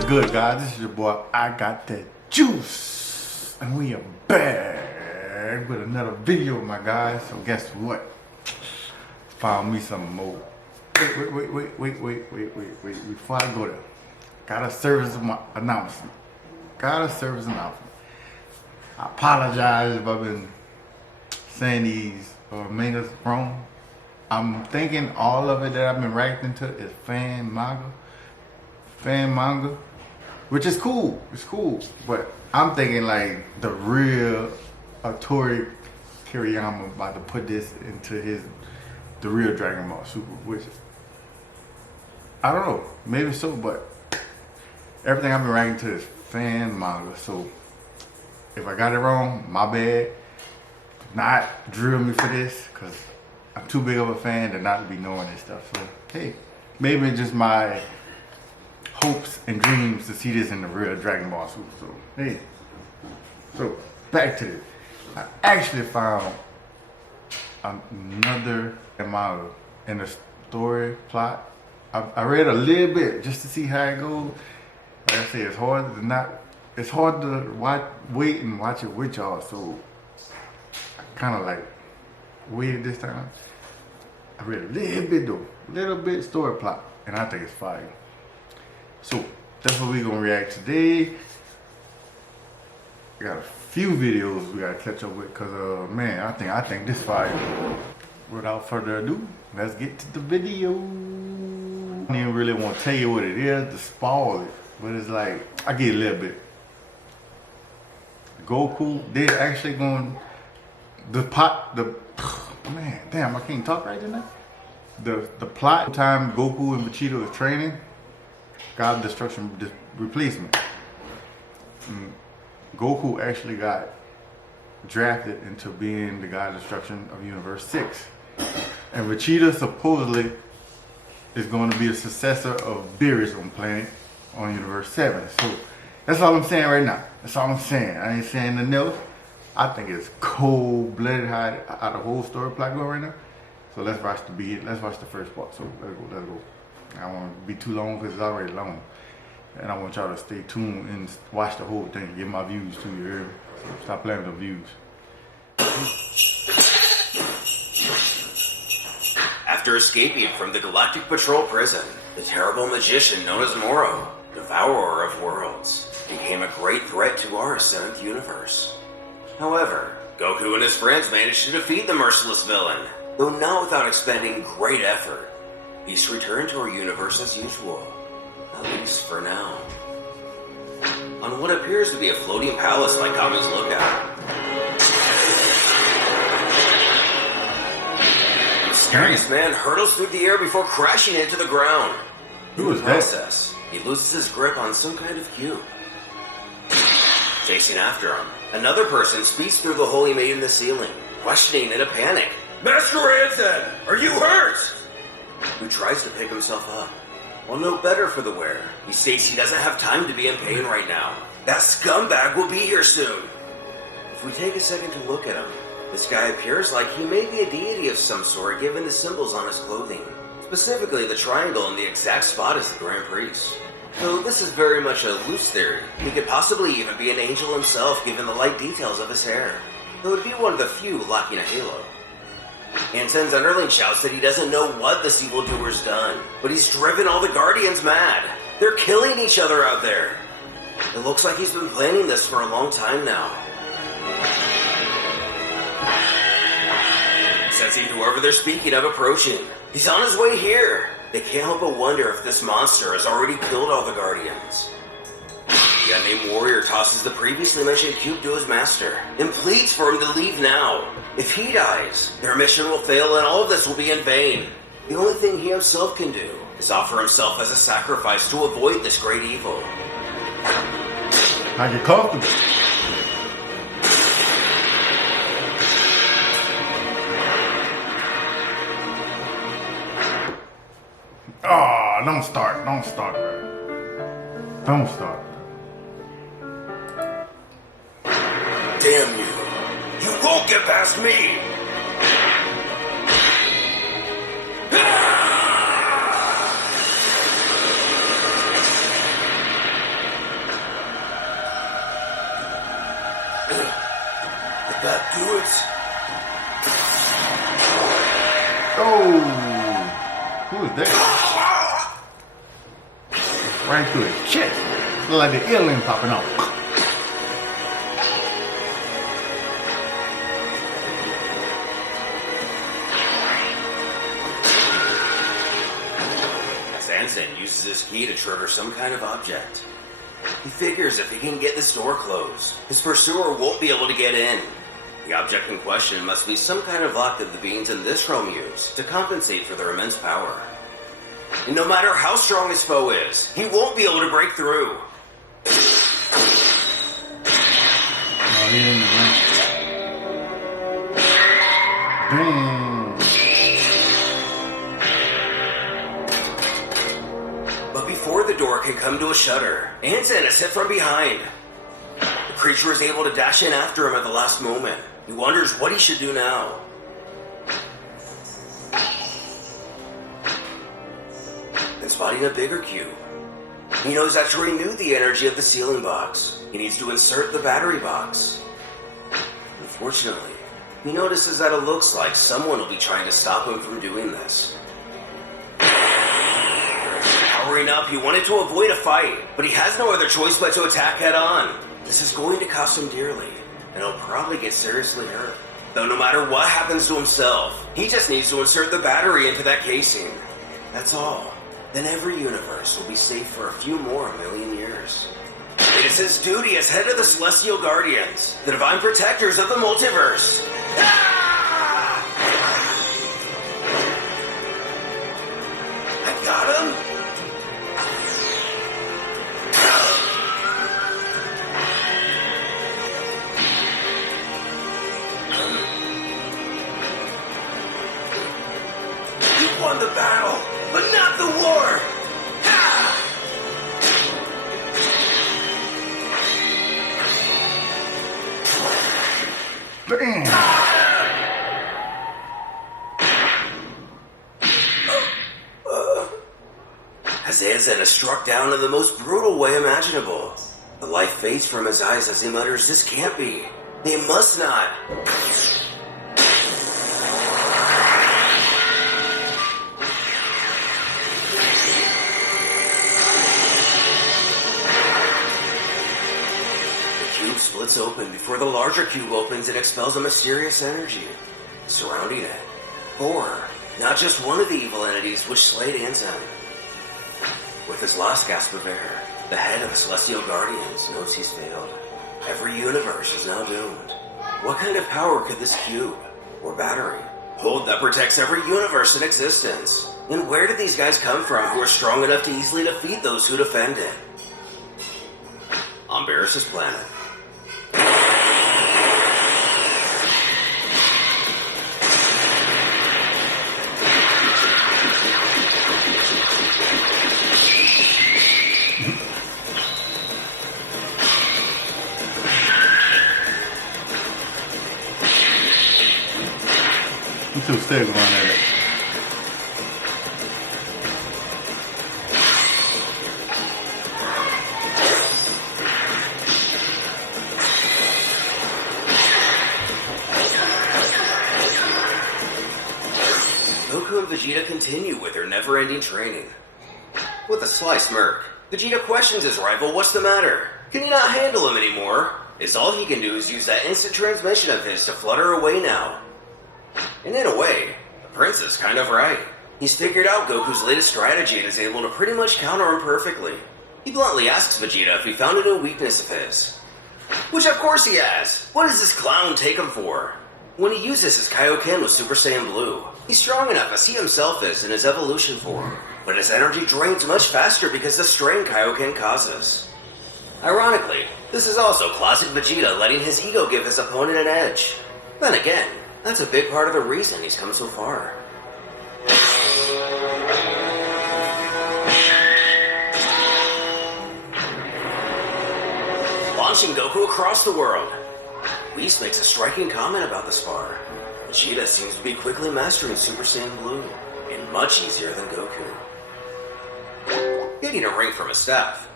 What's good, guys? This is your boy, I Got That Juice. And we are back with another video, my guys. So guess what? Found me some more. Wait. Before I go there, got a service announcement. I apologize if I've been saying these mangas wrong. I'm thinking all of it that I've been reacting to is fan manga, which is cool. It's cool, but I'm thinking like the real Tori Kiriyama about to put this into the real Dragon Ball Super, which I don't know, maybe so, but everything I've been reacting to is fan manga. So if I got it wrong, my bad. Not drill me for this, cause I'm too big of a fan to not be knowing this stuff. So hey, maybe it's just my hopes and dreams to see this in the real Dragon Ball Super. So hey, so back to this. I actually found another manga in the story plot. I read a little bit just to see how it goes. Like I say, it's hard to wait and watch it with y'all. So I kind of like waited this time. I read a little bit story plot, and I think it's fire. So that's what we're gonna react today. We got a few videos we gotta catch up with, cause man, I think this fire. Without further ado, let's get to the video. I don't even really want to tell you what it is to spoil it, but it's like I get a little bit. Goku, they're actually going man, damn, I can't talk right now. The plot time Goku and Vegeta was training, God Destruction replacement. Goku actually got drafted into being the God Destruction of Universe 6. And Vegeta supposedly is going to be a successor of VIDS on Universe 7. So that's all I'm saying right now. That's all I'm saying. I ain't saying nothing else. I think it's cold-blooded how the whole story plot going right now. So let's watch the first part. So let's go. I don't want to be too long because it's already long. And I want y'all to stay tuned and watch the whole thing. Get my views too, you hear me? So stop playing with the views. After escaping from the Galactic Patrol prison, the terrible magician known as Moro, devourer of worlds, became a great threat to our 7th universe. However, Goku and his friends managed to defeat the merciless villain, though not without expending great effort. He's returned to our universe as usual, at least for now. On what appears to be a floating palace like Kami's lookout. The mysterious man hurtles through the air before crashing into the ground. Who is In the that? process, he loses his grip on some kind of cube. Chasing after him, another person speaks through the hole he made in the ceiling, questioning in a panic. Master Ranzan, are you hurt? Who tries to pick himself up. Well, no better for the wearer. He states he doesn't have time to be in pain right now. That scumbag will be here soon. If we take a second to look at him, this guy appears like he may be a deity of some sort given the symbols on his clothing. Specifically the triangle in the exact spot as the Grand Priest. Though this is very much a loose theory, he could possibly even be an angel himself given the light details of his hair. Though it'd be one of the few lacking a halo. Anten's underling shouts that he doesn't know what this evildoer's done, but he's driven all the Guardians mad. They're killing each other out there. It looks like he's been planning this for a long time now. Sensing whoever they're speaking of approaching, he's on his way here. They can't help but wonder if this monster has already killed all the Guardians. The unnamed warrior tosses the previously mentioned cube to his master and pleads for him to leave now. If he dies, their mission will fail and all of this will be in vain. The only thing he himself can do is offer himself as a sacrifice to avoid this great evil. I get comfortable. Oh, don't start, bro. Don't start. Damn you! You won't get past me! was that? Right to his chest. Look like the alien popping off. Sanson uses his key to trigger some kind of object. He figures if he can get this door closed, his pursuer won't be able to get in. The object in question must be some kind of luck that the beings in this realm use to compensate for their immense power. And no matter how strong his foe is, he won't be able to break through. Oh, he in the ring. Damn. But before the door can come to a shutter, Anson is hit from behind. The creature is able to dash in after him at the last moment. He wonders what he should do now. Then spotting a bigger cube, he knows that to renew the energy of the ceiling box, he needs to insert the battery box. Unfortunately, he notices that it looks like someone will be trying to stop him from doing this. Powering up, he wanted to avoid a fight, but he has no other choice but to attack head on. This is going to cost him dearly, and he'll probably get seriously hurt. Though no matter what happens to himself, he just needs to insert the battery into that casing. That's all. Then every universe will be safe for a few more million years. It is his duty as head of the Celestial Guardians, the divine protectors of the multiverse. I got him? You won the battle, but not the war! Damn. Azazan is struck down in the most brutal way imaginable. The life fades from his eyes as he mutters, "This can't be. They must not." Splits open before the larger cube opens and expels a mysterious energy. Surrounding it, 4, not just one of the evil entities which slayed Anson. With his last gasp of air, the head of the Celestial Guardians knows he's failed. Every universe is now doomed. What kind of power could this cube, or battery, hold that protects every universe in existence? And where did these guys come from who are strong enough to easily defeat those who defend it? On Barris's planet. I'm too still going at it. Goku and Vegeta continue with their never-ending training. With a sly smirk, Vegeta questions his rival, "What's the matter? Can you not handle him anymore?" Is all he can do is use that instant transmission of his to flutter away now. And in a way, the prince is kind of right. He's figured out Goku's latest strategy and is able to pretty much counter him perfectly. He bluntly asks Vegeta if he found a new weakness of his. Which of course he has. What does this clown take him for? When he uses his Kaioken with Super Saiyan Blue, he's strong enough as he himself is in his evolution form, but his energy drains much faster because the strain Kaioken causes. Ironically, this is also classic Vegeta letting his ego give his opponent an edge. Then again, that's a big part of the reason he's come so far. Launching Goku across the world. Whis makes a striking comment about the spar. Vegeta seems to be quickly mastering Super Saiyan Blue, and much easier than Goku. Getting a ring from his staff.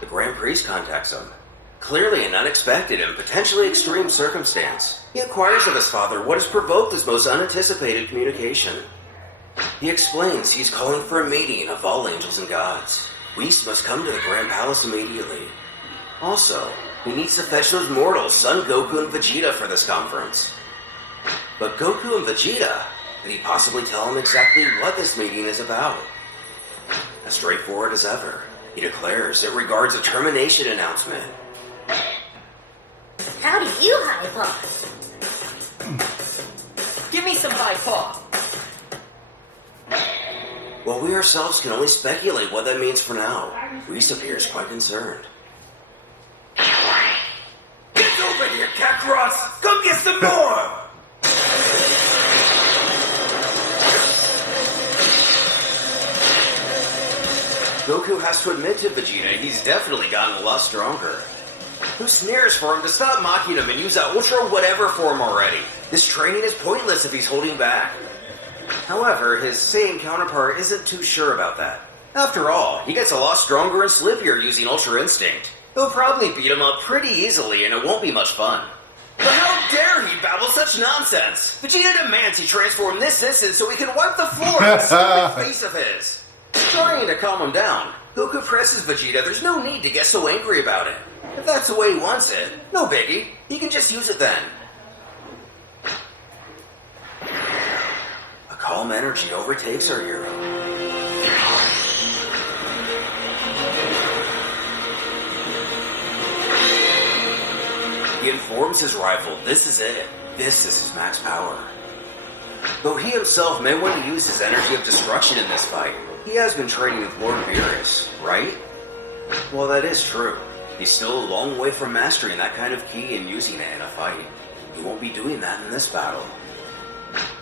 The Grand Priest contacts him. Clearly an unexpected and potentially extreme circumstance. He inquires of his father what has provoked this most unanticipated communication. He explains he's calling for a meeting of all angels and gods. Whis must come to the Grand Palace immediately. Also, he needs to fetch those mortals, Son Goku and Vegeta, for this conference. But Goku and Vegeta, could he possibly tell him exactly what this meeting is about? As straightforward as ever, he declares it regards a termination announcement. How do you high paws? Give me some high paw. While we ourselves can only speculate what that means for now, Whis appears quite concerned. Get over here, Kakarot! Come get some more! Goku has to admit to Vegeta he's definitely gotten a lot stronger. Who sneers for him to stop mocking him and use that ultra whatever for him already? This training is pointless if he's holding back. However, his Saiyan counterpart isn't too sure about that. After all, he gets a lot stronger and slippier using Ultra Instinct. He'll probably beat him up pretty easily and it won't be much fun. But how dare he babble such nonsense? Vegeta demands he transform this instant so he can wipe the floor with the stupid face of his. Trying to calm him down, Goku presses Vegeta there's no need to get so angry about it. If that's the way he wants it, no biggie. He can just use it then. A calm energy overtakes our hero. He informs his rival this is it. This is his max power. Though he himself may want to use his energy of destruction in this fight, he has been training with Lord VIDS, right? Well, that is true. He's still a long way from mastering that kind of ki and using it in a fight. He won't be doing that in this battle.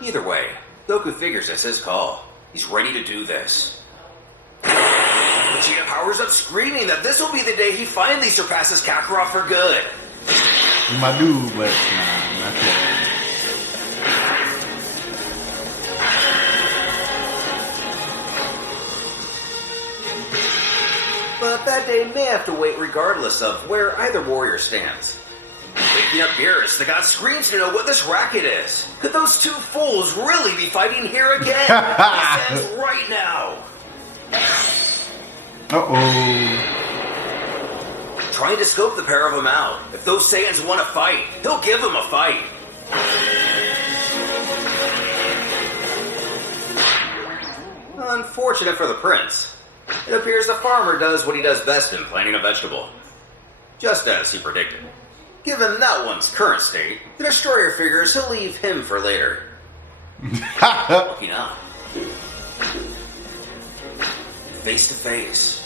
Either way, Goku figures it's his call. He's ready to do this. Vegeta powers up screaming that this will be the day he finally surpasses Kakarot for good. My dude, but nah, not that. But that day may have to wait regardless of where either warrior stands. Waking up Beerus, the god screams to know what this racket is. Could those two fools really be fighting here again? He says right now. Uh-oh. Trying to scope the pair of them out. If those Saiyans want to fight, he'll give them a fight. Unfortunate for the prince. It appears the farmer does what he does best in planting a vegetable. Just as he predicted. Given that one's current state, the destroyer figures he'll leave him for later. Lucky not. Face to face.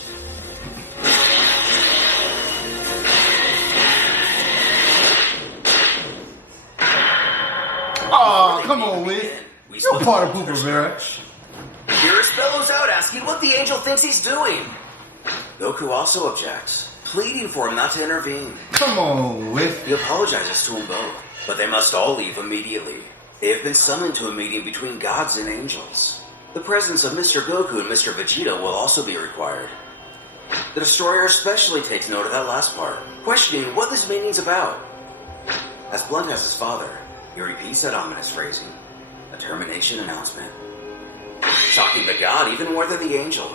Oh, come on, Whis. You're part of Pooper, man. Beerus bellows out asking what the angel thinks he's doing. Goku also objects, pleading for him not to intervene. Come on, Whis. He apologizes to them both, but they must all leave immediately. They have been summoned to a meeting between gods and angels. The presence of Mr. Goku and Mr. Vegeta will also be required. The Destroyer especially takes note of that last part, questioning what this meeting's about. As blunt as his father, he repeats that ominous phrasing, a termination announcement. Shocking the god even more than the angel.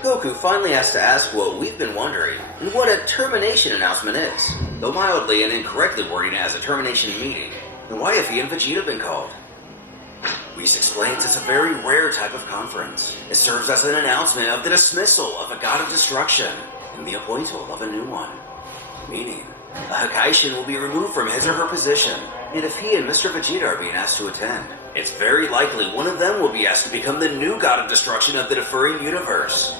Goku finally has to ask what we've been wondering, and what a termination announcement is, though mildly and incorrectly wording it as a termination meeting, and why have he and Vegeta been called? Whis explains it's a very rare type of conference. It serves as an announcement of the dismissal of a god of destruction, and the appointal of a new one. Meaning, a Hakaishin will be removed from his or her position, and if he and Mr. Vegeta are being asked to attend, it's very likely one of them will be asked to become the new god of destruction of the deferring universe.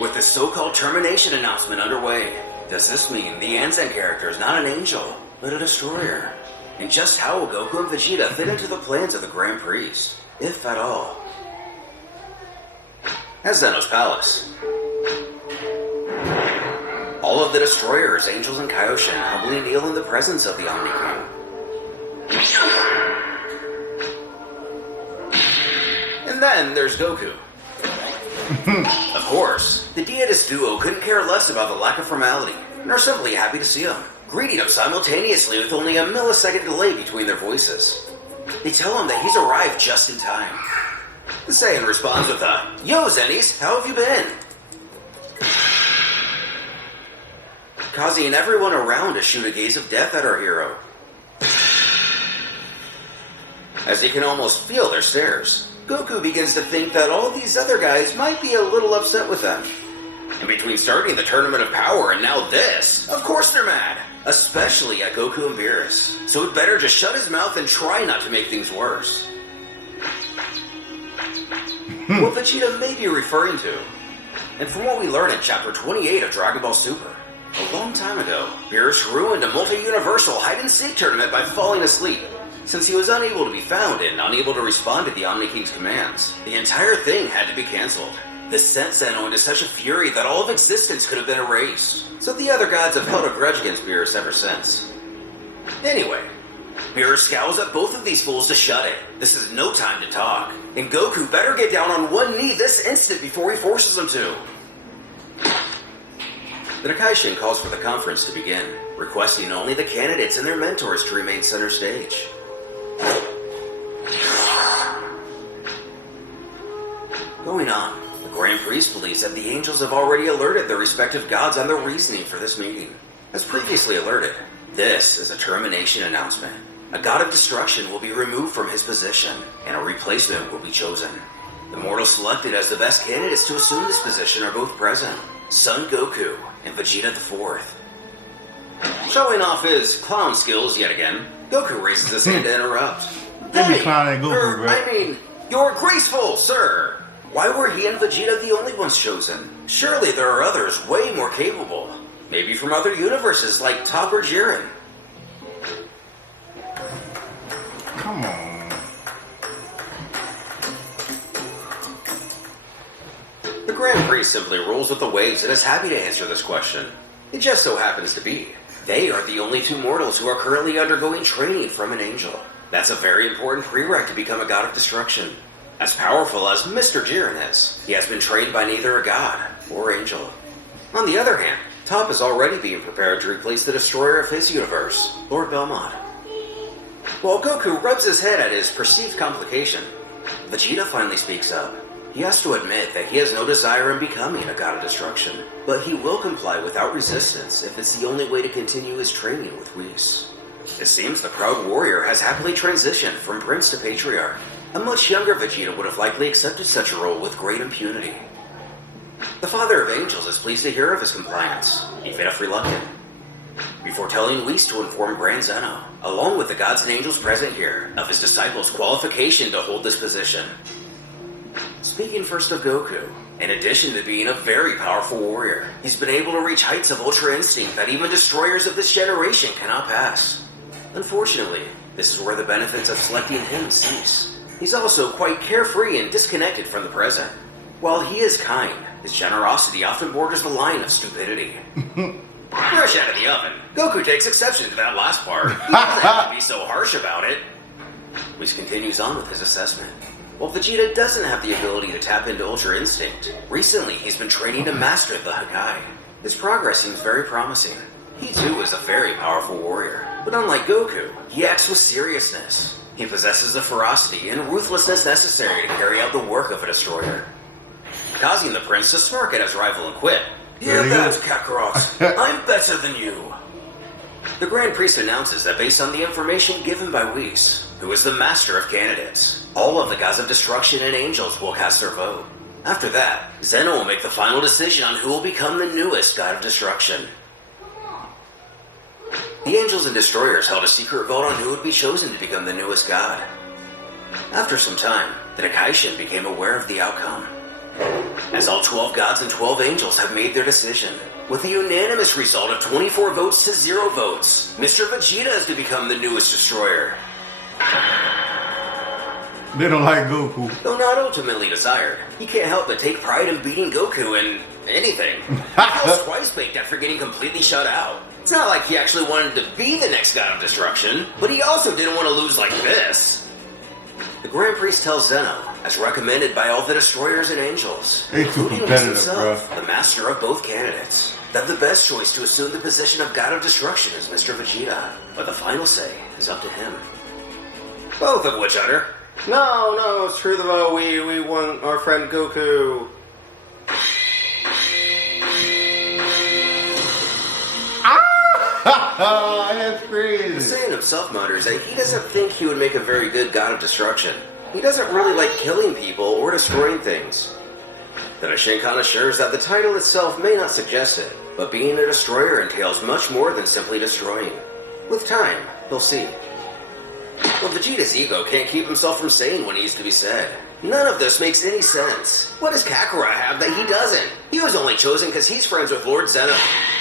With the so-called termination announcement underway, does this mean the Anzen character is not an angel, but a destroyer? And just how will Goku and Vegeta fit into the plans of the Grand Priest, if at all? At Zeno's palace, all of the destroyers, angels, and Kaioshin humbly kneel in the presence of the Omni King. And then there's Goku. Of course, the Deitist duo couldn't care less about the lack of formality, and are simply happy to see him, greeting him simultaneously with only a millisecond delay between their voices. They tell him that he's arrived just in time. The Saiyan responds with a, "Yo, Zennies, how have you been?" Causing everyone around to shoot a gaze of death at our hero. As he can almost feel their stares, Goku begins to think that all these other guys might be a little upset with them. In between starting the Tournament of Power and now this, of course they're mad. Especially at Goku and VIDS. So he'd better just shut his mouth and try not to make things worse. What Vegeta may be referring to. And from what we learn in Chapter 28 of Dragon Ball Super, a long time ago, VIDS ruined a multi-universal hide-and-seek tournament by falling asleep. Since he was unable to be found and unable to respond to the Omni King's commands, the entire thing had to be cancelled. This sent Zeno into such a fury that all of existence could have been erased. So the other gods have held a grudge against Beerus ever since. Anyway, Beerus scowls at both of these fools to shut it. This is no time to talk. And Goku better get down on one knee this instant before he forces him to. The Nakaishin calls for the conference to begin, requesting only the candidates and their mentors to remain center stage. Going on, the Grand Priest believes that the angels have already alerted their respective gods on their reasoning for this meeting. As previously alerted, this is a termination announcement. A god of destruction will be removed from his position, and a replacement will be chosen. The mortals selected as the best candidates to assume this position are both present, Son Goku and Vegeta IV. Showing off his clown skills yet again, Goku raises his hand to interrupt. They be clowning Goku, bro. I mean, you're graceful, sir! Why were he and Vegeta the only ones chosen? Surely there are others way more capable. Maybe from other universes like Top or Jiren. Come on. The Grand Priest simply rolls with the waves and is happy to answer this question. It just so happens to be. They are the only two mortals who are currently undergoing training from an angel. That's a very important prereq to become a god of destruction. As powerful as Mr. Jiren is, he has been trained by neither a god or angel. On the other hand, Top is already being prepared to replace the destroyer of his universe, Lord Belmont. While Goku rubs his head at his perceived complication, Vegeta finally speaks up. He has to admit that he has no desire in becoming a god of destruction, but he will comply without resistance if it's the only way to continue his training with Whis. It seems the proud warrior has happily transitioned from prince to patriarch. A much younger Vegeta would have likely accepted such a role with great impunity. The Father of Angels is pleased to hear of his compliance, even if reluctant. Before telling Whis to inform Grand Zeno, along with the gods and angels present here, of his disciples' qualification to hold this position. Speaking first of Goku, in addition to being a very powerful warrior, he's been able to reach heights of Ultra Instinct that even destroyers of this generation cannot pass. Unfortunately, this is where the benefits of selecting him cease. He's also quite carefree and disconnected from the present. While he is kind, his generosity often borders the line of stupidity. Fresh out of the oven, Goku takes exception to that last part. He doesn't have to be so harsh about it. Whis continues on with his assessment. While Vegeta doesn't have the ability to tap into Ultra Instinct, recently he's been training to master the Hakai. His progress seems very promising. He too is a very powerful warrior, but unlike Goku, he acts with seriousness. He possesses the ferocity and ruthlessness necessary to carry out the work of a destroyer, causing the prince to smirk at his rival and quit. Yeah, that's Kakarot's. I'm better than you. The Grand Priest announces that based on the information given by Whis, who is the master of candidates, all of the gods of destruction and angels will cast their vote. After that, Zeno will make the final decision on who will become the newest god of destruction. The angels and destroyers held a secret vote on who would be chosen to become the newest god. After some time, the Nakaishin became aware of the outcome. As all 12 gods and 12 angels have made their decision, with a unanimous result of 24 votes to 0 votes, Mr. Vegeta is to become the newest destroyer. They don't like Goku. Though not ultimately desired, he can't help but take pride in beating Goku in anything. He feels twice baked after getting completely shut out. It's not like he actually wanted to be the next god of destruction, but he also didn't want to lose like this. The Grand Priest tells Zeno, as recommended by all the destroyers and angels, They too including competitive, himself, bro. the master of both candidates, that the best choice to assume the position of god of destruction is Mr. Vegeta, but the final say is up to him. Both of which utter, No, it's true though, we want our friend Goku. That's crazy. Hussein himself mutters that he doesn't think he would make a very good god of destruction. He doesn't really like killing people or destroying things. Then Shinkan assures that the title itself may not suggest it, but being a destroyer entails much more than simply destroying. With time, he'll see. But Vegeta's ego can't keep himself from saying what needs to be said. None of this makes any sense. What does Kakarot have that he doesn't? He was only chosen because he's friends with Lord Zeno.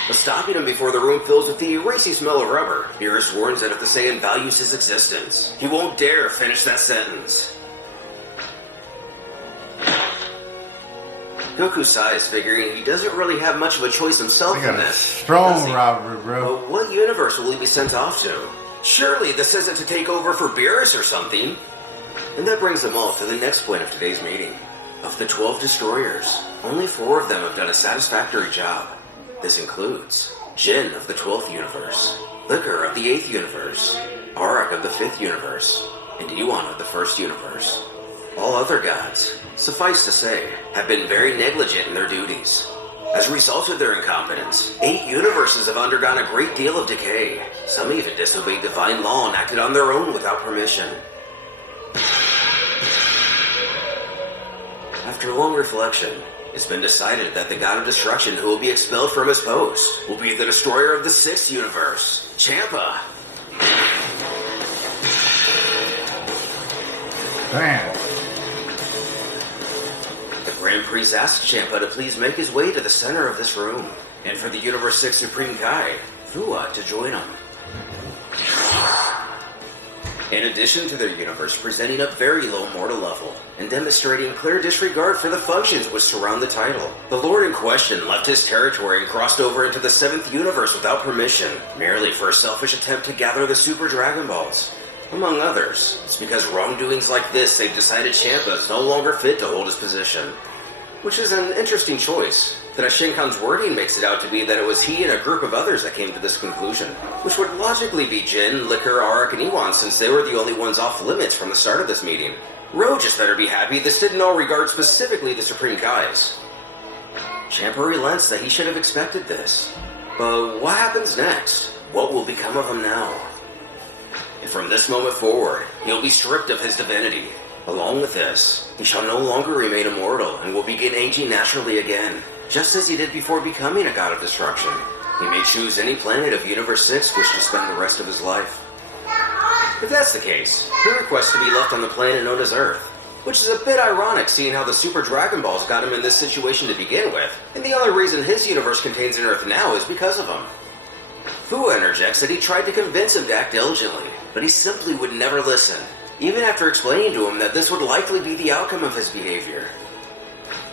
But stopping him before the room fills with the racy smell of rubber, Beerus warns that if the Saiyan values his existence, he won't dare finish that sentence. Goku sighs, figuring he doesn't really have much of a choice himself I got in a this. strong rivalry, bro. But what universe will he be sent off to? Surely this isn't to take over for Beerus or something. And that brings them all to the next point of today's meeting. Of the 12 destroyers, only 4 of them have done a satisfactory job. This includes Jin of the 12th universe, Liquor of the 8th universe, Arak of the 5th universe, and Yuan of the 1st universe. All other gods, suffice to say, have been very negligent in their duties. As a result of their incompetence, 8 universes have undergone a great deal of decay. Some even disobeyed divine law and acted on their own without permission. After long reflection, it's been decided that the god of destruction who will be expelled from his post will be the destroyer of the 6th universe, Champa. Damn. The Grand Priest asks Champa to please make his way to the center of this room, and for the Universe 6 Supreme Kai, Fua, to join him. In addition to their universe presenting a very low mortal level, and demonstrating clear disregard for the functions which surround the title, the Lord in question left his territory and crossed over into the 7th universe without permission, merely for a selfish attempt to gather the Super Dragon Balls. Among others, it's because wrongdoings like this they've decided Champa is no longer fit to hold his position. Which is an interesting choice, that Shinkan's wording makes it out to be that it was he and a group of others that came to this conclusion, which would logically be Jin, Liquor, Arak, and Iwan since they were the only ones off limits from the start of this meeting. Ro just better be happy this didn't all regard specifically the Supreme Kais. Champa relents that he should have expected this. But what happens next? What will become of him now? And from this moment forward, he'll be stripped of his divinity. Along with this, he shall no longer remain immortal and will begin aging naturally again, just as he did before becoming a god of destruction. He may choose any planet of Universe 6 which to spend the rest of his life. If that's the case, he requests to be left on the planet known as Earth, which is a bit ironic seeing how the Super Dragon Balls got him in this situation to begin with, and the only reason his universe contains an Earth now is because of him. Fua interjects that he tried to convince him to act diligently, but he simply would never listen, even after explaining to him that this would likely be the outcome of his behavior.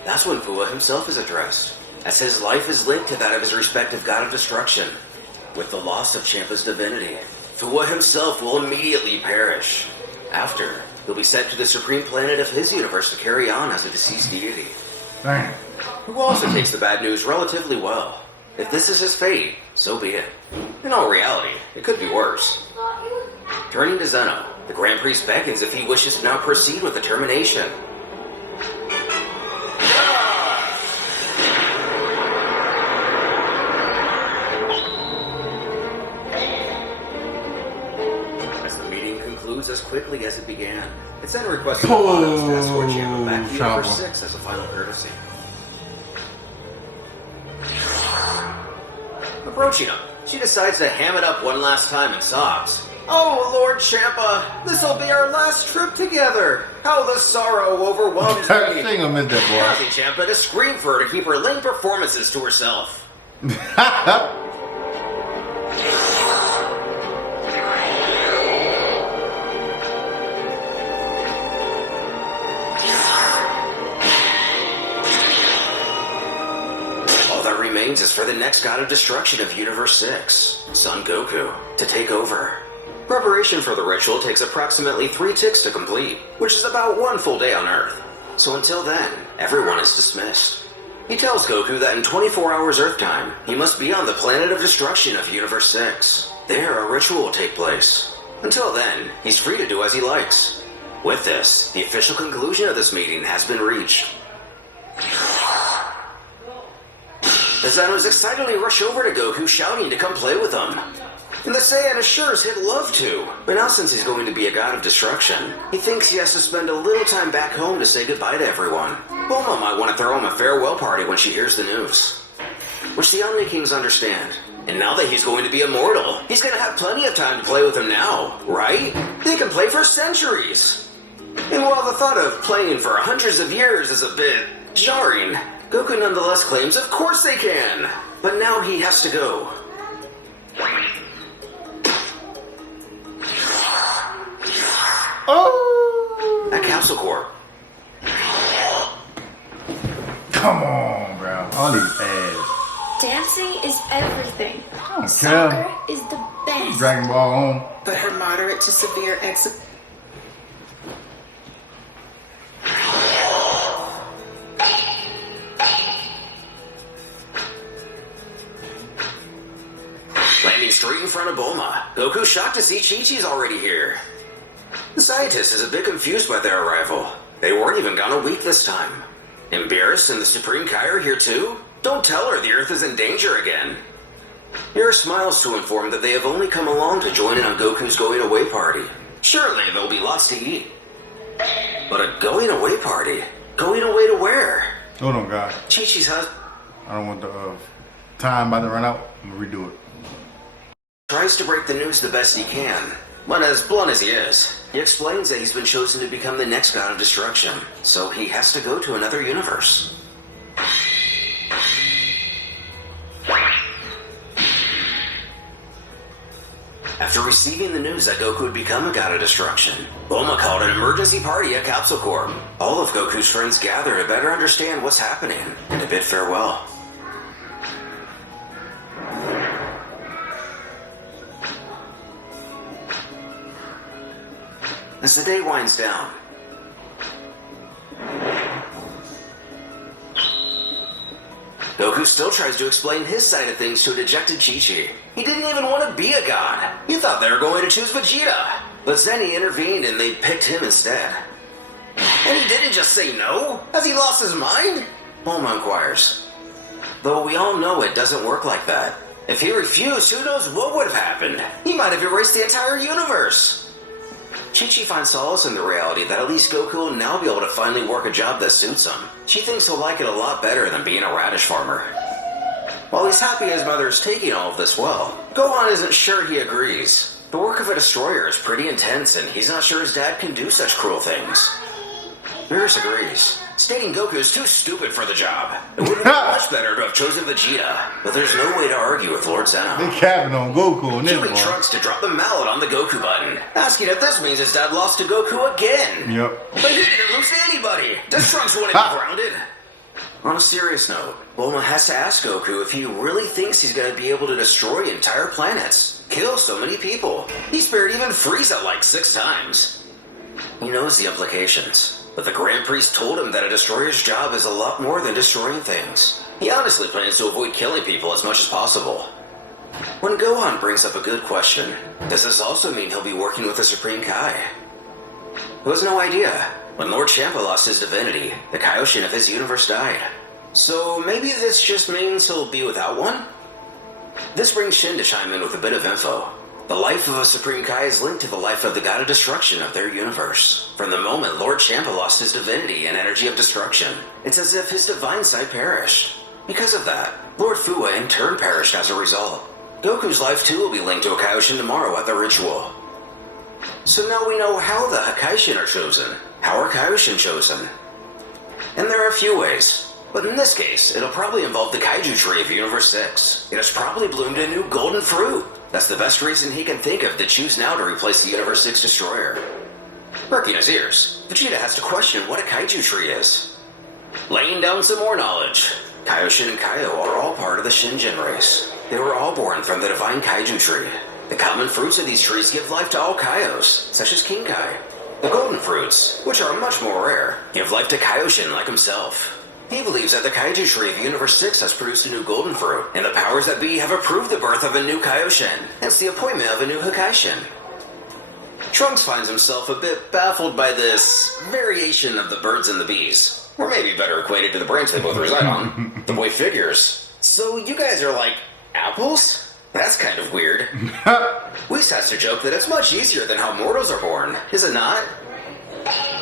That's when Fua himself is addressed, as his life is linked to that of his respective god of destruction. With the loss of Champa's divinity, Fua himself will immediately perish. After, he'll be sent to the supreme planet of his universe to carry on as a deceased deity. Damn. Who also takes the bad news relatively well. If this is his fate, so be it. In all reality, it could be worse. Turning to Zeno, the Grand Priest beckons if he wishes to now proceed with the termination. As the meeting concludes as quickly as it began, it's then requested that Bottoms escort Champa back to Universe 6 as a final courtesy. Approaching him, she decides to ham it up one last time and sobs. Oh, Lord Champa, this'll be our last trip together. How the sorrow overwhelms me. Sing him in there, boy. Causing Champa to scream for her to keep her lame performances to herself. All that remains is for the next god of destruction of Universe 6, Son Goku, to take over. Preparation for the ritual takes approximately 3 ticks to complete, which is about 1 full day on Earth. So until then, everyone is dismissed. He tells Goku that in 24 hours Earth time, he must be on the planet of destruction of Universe 6. There, a ritual will take place. Until then, he's free to do as he likes. With this, the official conclusion of this meeting has been reached. The Xanos excitedly rush over to Goku, shouting to come play with them. And the Saiyan assures he'd love to, but now since he's going to be a god of destruction, he thinks he has to spend a little time back home to say goodbye to everyone. Bulma might want to throw him a farewell party when she hears the news. Which the Omni Kings understand. And now that he's going to be immortal, he's going to have plenty of time to play with them now, right? They can play for centuries. And while the thought of playing for hundreds of years is a bit jarring, Goku nonetheless claims of course they can. But now he has to go. Oh! At Capsule Corp. Come on, bro. All these ads. Dancing is everything. I don't Soccer care. is the best. Dragon Ball on. But her moderate to severe Landing straight in front of Bulma, Goku's shocked to see Chi-Chi's already here. The scientist is a bit confused by their arrival. They weren't even gone a week this time. Embarrassed and the Supreme Kai are here too? Don't tell her the Earth is in danger again. Mira smiles to inform that they have only come along to join in on Goku's going-away party. Surely there'll be lots to eat. But a going-away party? Going away to where? Hold on, guys. Chi-Chi's husband I don't want the time about to run out. I'm gonna redo it. tries to break the news the best he can. But as blunt as he is, he explains that he's been chosen to become the next god of destruction, so he has to go to another universe. After receiving the news that Goku would become a god of destruction, Bulma called an emergency party at Capsule Corp. All of Goku's friends gather to better understand what's happening and to bid farewell. As the day winds down, Goku still tries to explain his side of things to a dejected Chi-Chi. He didn't even want to be a god. He thought they were going to choose Vegeta. But Zenny intervened and they picked him instead. And he didn't just say no? Has he lost his mind? Bulma inquires. Though we all know it doesn't work like that. If he refused, who knows what would have happened? He might have erased the entire universe. Chi-Chi finds solace in the reality that at least Goku will now be able to finally work a job that suits him. She thinks he'll like it a lot better than being a radish farmer. While he's happy his mother is taking all of this well, Gohan isn't sure he agrees. The work of a destroyer is pretty intense and he's not sure his dad can do such cruel things. Beerus agrees, stating Goku is too stupid for the job. It would have been much better to have chosen Vegeta, but there's no way to argue with Lord Zeno. They capping on Goku on this Cueing one. Trunks to drop the mallet on the Goku button, asking if this means his dad lost to Goku again. Yep. But he didn't lose to anybody. Does Trunks want to be grounded? On a serious note, Bulma has to ask Goku if he really thinks he's going to be able to destroy entire planets, kill so many people. He spared even Frieza like 6 times. He knows the implications. But the Grand Priest told him that a destroyer's job is a lot more than destroying things. He honestly plans to avoid killing people as much as possible. When Gohan brings up a good question, does this also mean he'll be working with the Supreme Kai? Who has no idea. When Lord Champa lost his divinity, the Kaioshin of his universe died. So maybe this just means he'll be without one? This brings Shin to chime in with a bit of info. The life of a Supreme Kai is linked to the life of the God of Destruction of their universe. From the moment Lord Champa lost his divinity and energy of destruction, it's as if his divine side perished. Because of that, Lord Fuwa in turn perished as a result. Goku's life too will be linked to a Kaioshin tomorrow at the ritual. So now we know how the Kaioshin are chosen. How are Kaioshin chosen? And there are a few ways. But in this case, it'll probably involve the Kaiju tree of Universe 6. It has probably bloomed a new golden fruit. That's the best reason he can think of to choose now to replace the Universe 6 destroyer. Perking his ears, Vegeta has to question what a Kaiju tree is. Laying down some more knowledge. Kaioshin and Kaio are all part of the Shinjin race. They were all born from the divine Kaiju tree. The common fruits of these trees give life to all Kaios, such as King Kai. The golden fruits, which are much more rare, give life to Kaioshin like himself. He believes that the Kaiju tree of Universe 6 has produced a new golden fruit, and the powers that be have approved the birth of a new Kaioshin, hence the appointment of a new Hakaishin. Trunks finds himself a bit baffled by this variation of the birds and the bees. Or maybe better equated to the branch they both reside on. The boy figures. So you guys are like apples? That's kind of weird. Whis has to joke that it's much easier than how mortals are born, is it not?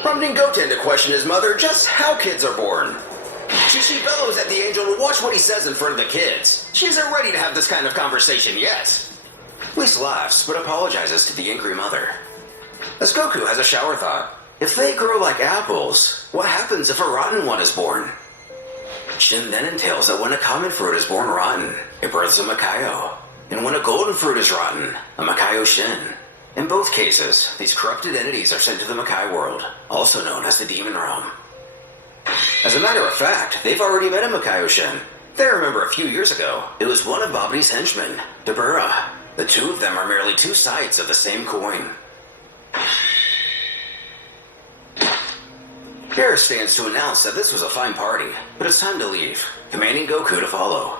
Prompting Goten to question his mother just how kids are born. She bellows at the angel to watch what he says in front of the kids. She isn't ready to have this kind of conversation yet. Whis laughs, but apologizes to the angry mother. As Goku has a shower thought, if they grow like apples, what happens if a rotten one is born? Shin then entails that when a common fruit is born rotten, it births a Makaio. And when a golden fruit is rotten, a Makaio Shin. In both cases, these corrupted entities are sent to the Makai world, also known as the Demon Realm. As a matter of fact, they've already met a Makaio Shin. They remember a few years ago, it was one of Babadi's henchmen, Dabura. The two of them are merely two sides of the same coin. Bear stands to announce that this was a fine party, but it's time to leave, commanding Goku to follow.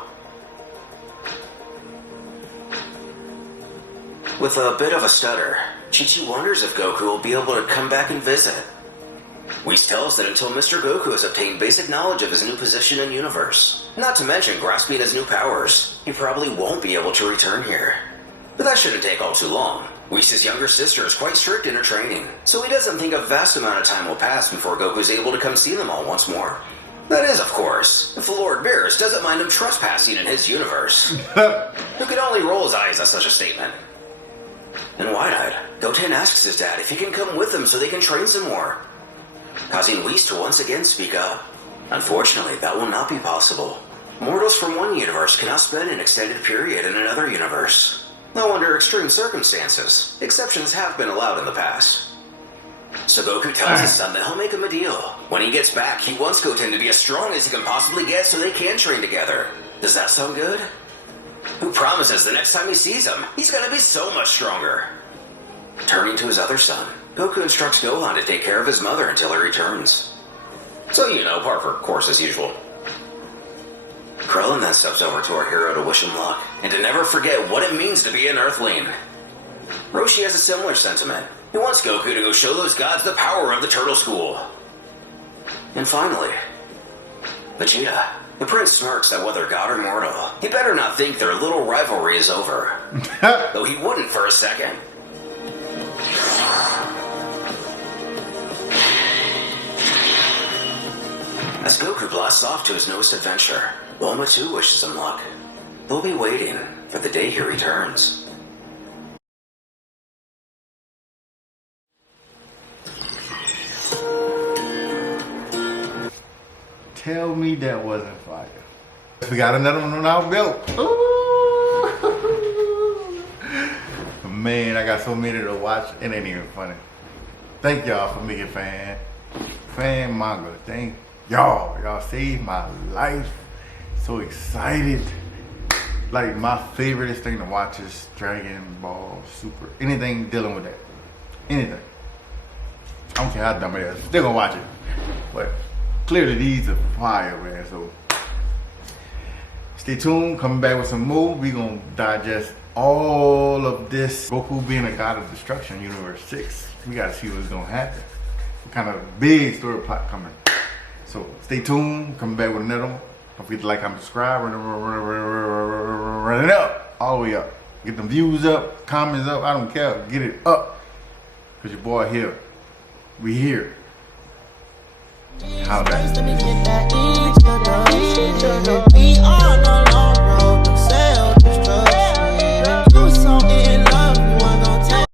With a bit of a stutter, Chi-Chi wonders if Goku will be able to come back and visit. Whis tells that until Mr. Goku has obtained basic knowledge of his new position in universe, not to mention grasping his new powers, he probably won't be able to return here. But that shouldn't take all too long. Whis' younger sister is quite strict in her training, so he doesn't think a vast amount of time will pass before Goku's able to come see them all once more. That is, of course, if the Lord Beerus doesn't mind him trespassing in his universe. Who could only roll his eyes at such a statement? And wide-eyed, Goten asks his dad if he can come with them so they can train some more, causing Whis to once again speak up. Unfortunately, that will not be possible. Mortals from one universe cannot spend an extended period in another universe. Though under extreme circumstances, exceptions have been allowed in the past. So Goku tells his son that he'll make him a deal. When he gets back, he wants Goten to be as strong as he can possibly get so they can train together. Does that sound good? Who promises the next time he sees him, he's gonna be so much stronger. Turning to his other son, Goku instructs Gohan to take care of his mother until he returns. So you know, par for course as usual. Krillin then steps over to our hero to wish him luck, and to never forget what it means to be an Earthling. Roshi has a similar sentiment. He wants Goku to go show those gods the power of the Turtle School. And finally, Vegeta. The prince smirks at whether god or mortal. He better not think their little rivalry is over. Though he wouldn't for a second. As Goku blasts off to his newest adventure, Bulma too wishes him luck. They'll be waiting for the day he returns. Tell me that wasn't fire. We got another one on our belt. Ooh. Man, I got so many to watch. It ain't even funny. Thank y'all for making fan manga. Thank y'all. Y'all saved my life. So excited. Like, my favorite thing to watch is Dragon Ball Super. Anything dealing with that. Anything. I don't care how dumb it is. Still gonna watch it. But clearly these are fire, man. So stay tuned. Coming back with some more. We gonna digest all of this. Goku being a god of destruction, Universe 6. We gotta see what's gonna happen. What kind of big story plot coming. So stay tuned. Coming back with another one. Don't forget to like, comment, subscribe. Run it up. All the way up. Get them views up, comments up. I don't care. Get it up. Cause your boy here. We here. How that?